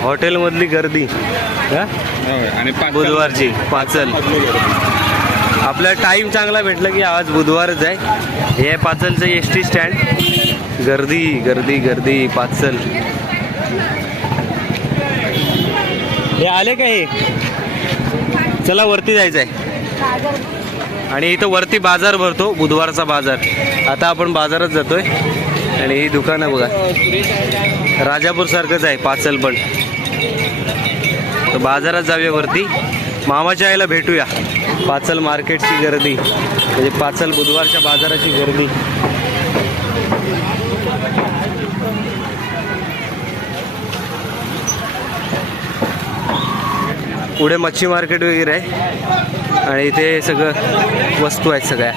हॉटेलमधली गर्दी. हा? आणि बुधवारची पाचल. आपला टाईम चांगला भेटला की आज बुधवारच आहे. हे आहे पाचलचं एस टी स्टँड गर्दी गर्दी गर्दी पाचल. हे आले का हे? चला वरती जायचं आहे आणि इथं वरती बाजार भरतो बुधवारचा बाजार. आता आपण बाजारात जातोय. आणि ही दुकानं बघा. राजापूर सारखंच आहे पाचल पण. तर बाजारात जाऊया वरती. मामाच्या आईला भेटूया. पाचल मार्केटची गर्दी. म्हणजे पाचल बुधवारच्या बाजाराची गर्दी. पुढे मच्छी मार्केट वगैरे आहे. आणि इथे सगळं वस्तू आहेत सगळ्या.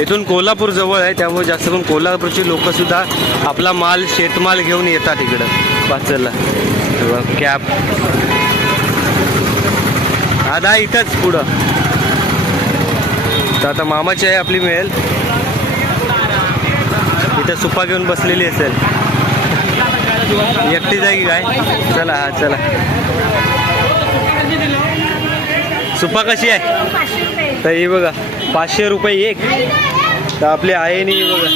इथून कोल्हापूर जवळ आहे त्यामुळे जास्त करून कोल्हापूरची लोक सुद्धा आपला माल शेतमाल घेऊन येतात इकडं पाचला. कॅब आधा इथंच पुढं. तर आता मामाची आहे आपली मिळेल. इथं सुपा घेऊन बसलेली असेल. एकटी जागी काय? चला हा चला. सुपा कशी आहे? तर ही बघा पाचशे रुपये एक. तर आपली आहे नाही बघा.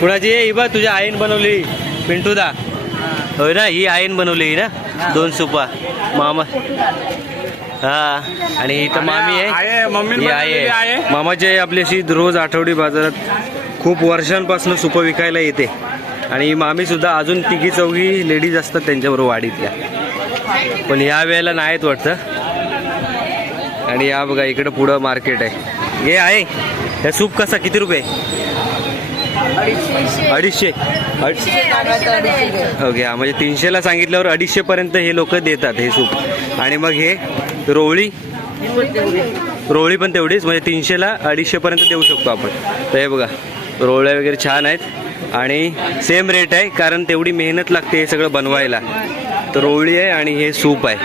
कुणाची ही बा तुझ्या आईन बनवली. पिंटूदा. होय ना ही आईन बनवली ही ना? दोन सुपा. मामा. हा आणि ही तर मामी आहे, ही बनवलेली आहे. मामाची आई आपली अशी रोज आठवडी बाजारात खूप वर्षांपासून सुपं विकायला येते. आणि ही मामी सुद्धा अजून तिघी चौघी लेडीज असतात त्यांच्याबरोबर वाडीतल्या. पण या वेळेला नाहीत वाटतं. आणि या बघा इकडं पुढं मार्केट आहे. हे आहे. हे सूप कसा? किती रुपये? अडीचशे. हो, ओके हा म्हणजे तीनशेला सांगितल्यावर अडीचशे पर्यंत हे लोक देतात हे सूप. आणि मग हे रोवळी. रोवळी पण तेवढीच. म्हणजे तीनशेला अडीचशे पर्यंत देऊ शकतो आपण. तर हे बघा रोवळ्या वगैरे छान आहेत. आणि सेम रेट आहे कारण तेवढी मेहनत लागते हे सगळं बनवायला. तर रोवळी आहे आणि हे सूप आहे.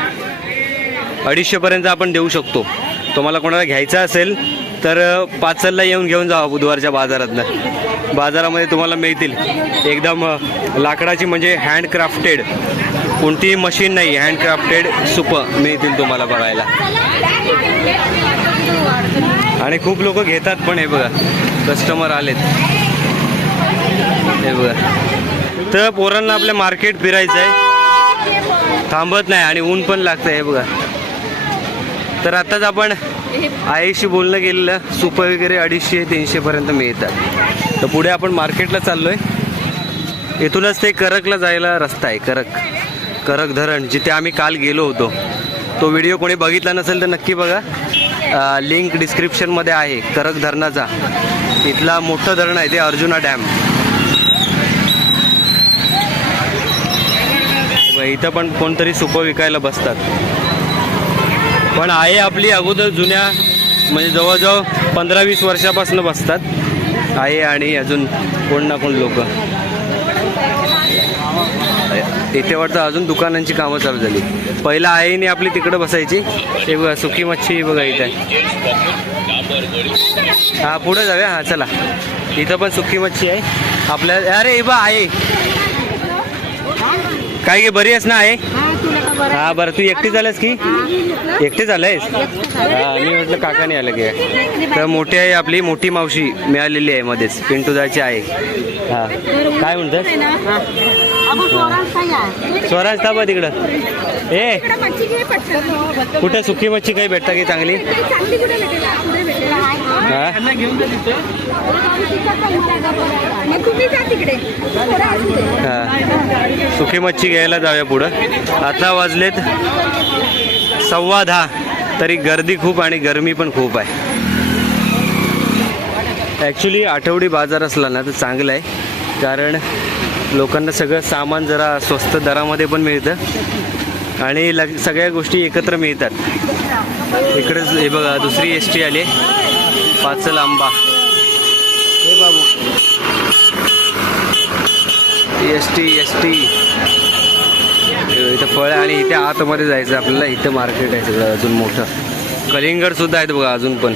अडीचशेपर्यंत आपण देऊ शकतो. तुम्हाला कोणाला घ्यायचा असेल तर पाचलला येऊन घेऊन जावा बुधवारच्या बाजारातनं. बाजारामध्ये तुम्हाला मिळतील. एकदम लाकडाची म्हणजे हँडक्राफ्टेड कोणतीही मशीन नाही हँडक्राफ्टेड सुपं मिळतील तुम्हाला बघायला. आणि खूप लोक घेतात पण हे बघा. कस्टमर आलेत. हे बघा. तर पोरांना आपल्या मार्केट फिरायचं आहे थांबत नाही आणि ऊन पण लागतं हे बघा. तर आताच आपण आईशी बोलणं गेलेलं सुप वगैरे अडीचशे तीनशेपर्यंत मिळतात. तर पुढे आपण मार्केटला चाललो आहे इथूनच ते करकला जायला रस्ता आहे करक. करक धरण जिथे आम्ही काल गेलो होतो. तो व्हिडिओ कोणी बघितला नसेल तर नक्की बघा. लिंक डिस्क्रिप्शनमध्ये आहे करक धरणाचा. इथला मोठं धरण आहे ते अर्जुना डॅम. इथं पण कोणतरी सुपं विकायला बसतात. पण आहे आपली अगोदर जुन्या म्हणजे जवळजवळ पंधरा वीस वर्षापासून बसतात. आहे आणि अजून कोण ना कोण लोक. इथे वाटतं अजून दुकानांची कामं चालू झाली. पहिला आईने आपली तिकडं बसायची. ते बघा सुकी मच्छी बघा इथे. हा पुढे जाऊया. हा चला. इथं पण सुकी मच्छी आहे. आपल्या अरे बा आहे काय गे बरी आहेस ना आहे हा बरं तू एकटी झालंस की? एकटी झालंयस? हा मी म्हटलं काकाने आलं की. तर मोठी आहे आपली मोठी मावशी मिळालेली आहे मध्येच पिंटूदाची आहे हा. काय म्हणतात स्वराज थांबा तिकडं. ए. कुठे सुकी मच्छी काही भेटता की चांगली? सुकी मच्छी घ्यायला जाऊया पुढं. आता वाजलेत सव्वा दहा. तरी गर्दी खूप आणि गरमी पण खूप आहे. ॲक्च्युली आठवडी बाजार असला ना तर चांगलं आहे. कारण लोकांना सगळं सामान जरा स्वस्त दरामध्ये पण मिळतं. आणि लग सगळ्या गोष्टी एकत्र मिळतात. इकडेच हे बघा दुसरी एस टी आली. पाचल आंबा हे बाबू. एस टी एस टी इथं फळ आणि इथे आतमध्ये जायचं आपल्याला इथं मार्केट आहे सगळं अजून मोठं. कलिंगडसुद्धा आहेत बघा अजून पण.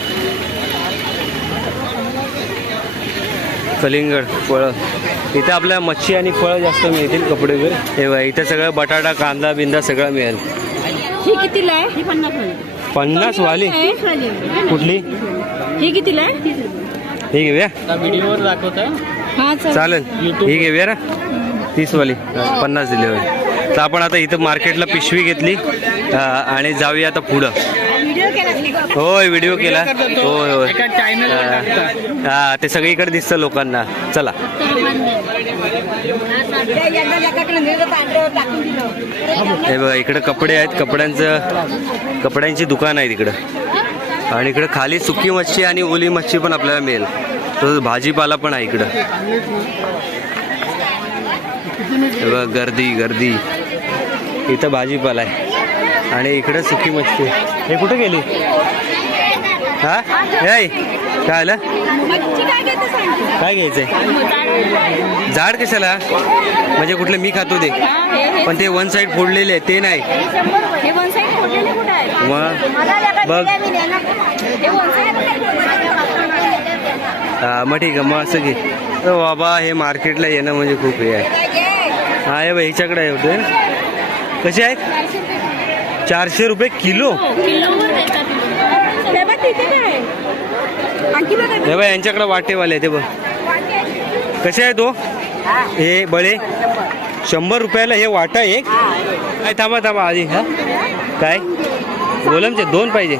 कलिंगड फळं. इथं आपल्या मच्छी आणि फळं जास्त मिळतील कपडे वगैरे हे बघा इथं सगळं बटाटा कांदा बिंदा सगळं मिळेल. ही कितीला आहे? ही पन्नास पन्नास वाली? कुठली? ही कितीला आहे? ही घेऊया. व्हिडिओवर दाखवत हा चालेल. ही घेऊया ना. तीस वाली पन्नास दिले होय. तर आपण आता इथं मार्केटला पिशवी घेतली. आणि जाऊया आता पुढं. होय व्हिडिओ केला. होय होय. हा ते सगळीकडे दिसतं लोकांना. चला. हे बघा इकडं कपडे आहेत कपड्यांचं कपड्यांची दुकान आहे इकडं आणि इकडं खाली सुकी मच्छी आणि ओली मच्छी पण आपल्याला मिळेल. तसंच भाजीपाला पण आहे इकडं. हे बघा गर्दी गर्दी. इथं भाजीपाला आहे. आणि इकडं सुकी मच्छी हे कुठे गेली? हा? हे? काय आलं? काय घ्यायचंय? झाड कशाला? म्हणजे कुठलं मी खातो ते. पण ते वन साईड फोडलेले आहे ते नाही. बघ. हे मग ठीक आहे मग असं घे. बाबा हे मार्केटला येणं म्हणजे खूप हे आहे. हा हे हिच्याकडे आहे होते. कसे आहेत? चारशे रुपये किलो? हे बघ हे बघ यांच्याकडे वाटेवाले आहे ते बघ. कसे आहे तो? हे. बळे. शंभर रुपयाला हे वाटा एक. काय थांबा थांबा आधी हा. काय? गोलमचे दोन पाहिजे.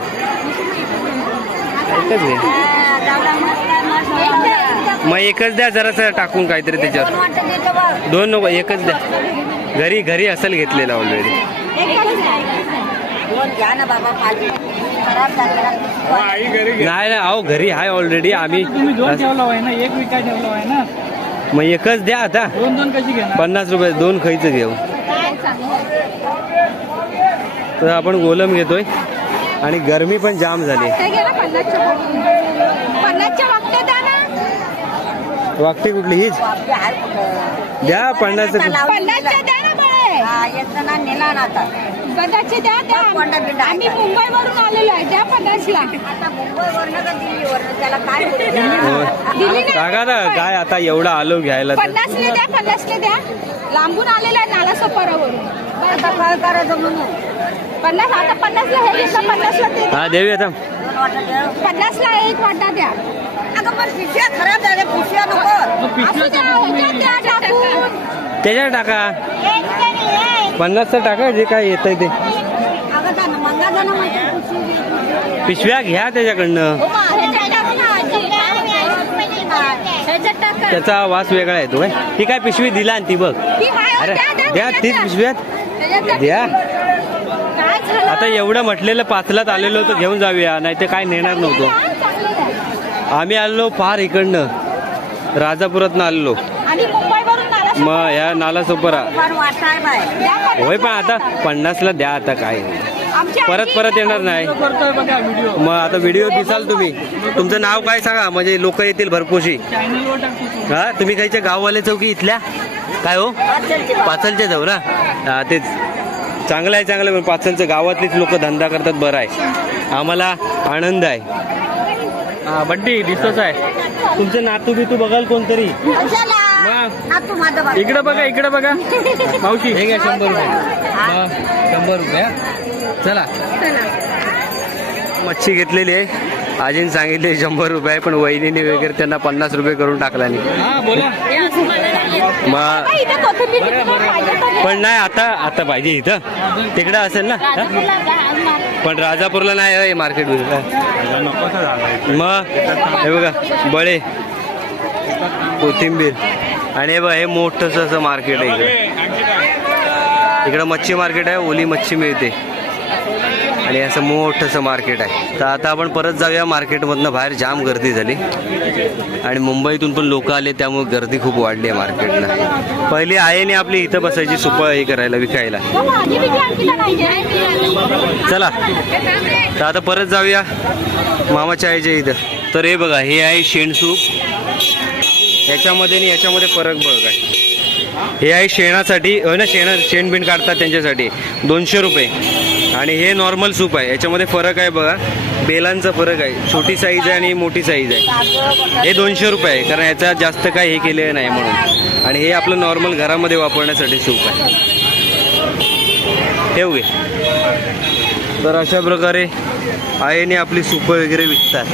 एकच घे. मग एकच द्या जरासं टाकून काहीतरी त्याच्यावर. दोन नको एकच द्या. घरी घरी असेल घेतलेला ऑलरेडी नाही ना अहो घरी आहे ऑलरेडी आम्ही तुम्ही दोन ठेवला आहे ना? एक विकाय ठेवला आहे ना? मग एकच द्या आता. दोन दोन कशी घेणार? पन्नास रुपये दोन खैचं घेऊ. तर आपण गोलम घेतोय. आणि गरमी पण जाम झाली. ते गेला पन्नासच्या पन्नासच्या वागते द्या ना. वागते कुठली? हीच. द्या पन्नास पन्नासच्या द्या द्या. आम्ही मुंबईवरून आलेलो आहे द्या पन्नासला दिली सांगा ना काय आता एवढा आलो घ्यायला पन्नासले द्या पन्नासले द्या. लांबून आलेला आहे नाला सफारावरून पन्नास आता पन्नासला हे घेतलं पन्नासला ते. हा देवी आता पन्नासला एक वाटा द्या. मग असू पिशव्या टाकून. त्याच्यावर टाका. पन्नासचं टाका जे काय येतंय ते. पिशव्या घ्या त्याच्याकडनं. टाका. त्याचा वास वेगळा येतो काय ही काय पिशवी दिला आणि ती बघ. ही आहे, अरे द्या, तीच. पिशव्यात द्या. आता एवढं म्हटलेलं पाचलात आलेलो होतो घेऊन जाऊया नाही तर काय नेणार नव्हतो. आम्ही आलो फार इकडनं. राजापुरातनं आलेलो. मग या नाला सोपरा होय पण आता पन्नासला द्या आता काय परत परत येणार नाही. करतोय बघा व्हिडिओ मग आता व्हिडिओ दिसाल तुम्ही. तुमचं नाव काय सांगा? म्हणजे लोक येतील भरपूरशी. हा तुम्ही खायच्या गाववाले चौकी इथल्या? काय हो? पाचलच्या जाऊ ना? हा तेच. चांगलं आहे चांगलं आहे. पाचलचं गावातलीच लोक धंदा करतात बरं आहे. आम्हाला आनंद आहे. हा बड्डी दिसतोच आहे. तुमचं नातू बितू बघाल कोणतरी? इकडे बघा इकडे बघा. मावशी. हे घ्या शंभर रुपये. शंभर रुपये हा. चला. मच्छी घेतलेली आहे. आजीने सांगितले शंभर रुपये पण वहिनीने वगैरे त्यांना पन्नास रुपये करून टाकला नाही. हा बोला. मग इथं कोथिंबीर तुम्हाला पाहिजे तर पण नाही आता आता पाहिजे इथं. तिकडं असेल ना? हा? राजापूरला जा. पण राजापूरला नाही आहे मार्केट मग? हे बघा बळे. कोथिंबीर. आणि हे बघा हे मोठंसं असं मार्केट आहे इकडं. इकडं मच्छी मार्केट आहे ओली मच्छी मिळते. आणि असं मोठंसं मार्केट आहे. तर आता आपण परत जाऊया मार्केटमधनं बाहेर जाम गर्दी झाली. आणि मुंबईतून पण लोक आले त्यामुळे गर्दी खूप वाढली आहे मार्केटला पहिली आयेने आपली इथं बसायची सुपळ हे करायला विकायला. चला. तर आता परत जाऊया. मामाच्या आईच्या इथं. तर हे बघा हे आहे शेणसूप याच्यामध्ये आणि याच्यामध्ये फरक बघ काय. हे आहे शेणासाठी हो ना शेणा शेणबिण काढतात त्यांच्यासाठी. दोनशे रुपये. आणि हे नॉर्मल सूप आहे. याच्यामध्ये फरक आहे बघा. बेलांचा फरक आहे. छोटी साईज आहे आणि मोठी साईज आहे. हे दोनशे रुपये आहे. कारण याचा जास्त काय हे केलेलं नाही म्हणून. आणि हे आपलं नॉर्मल घरामध्ये वापरण्यासाठी सूप आहे. ठेव घे तर अशा प्रकारे आईने आपली सूप वगैरे विकतात.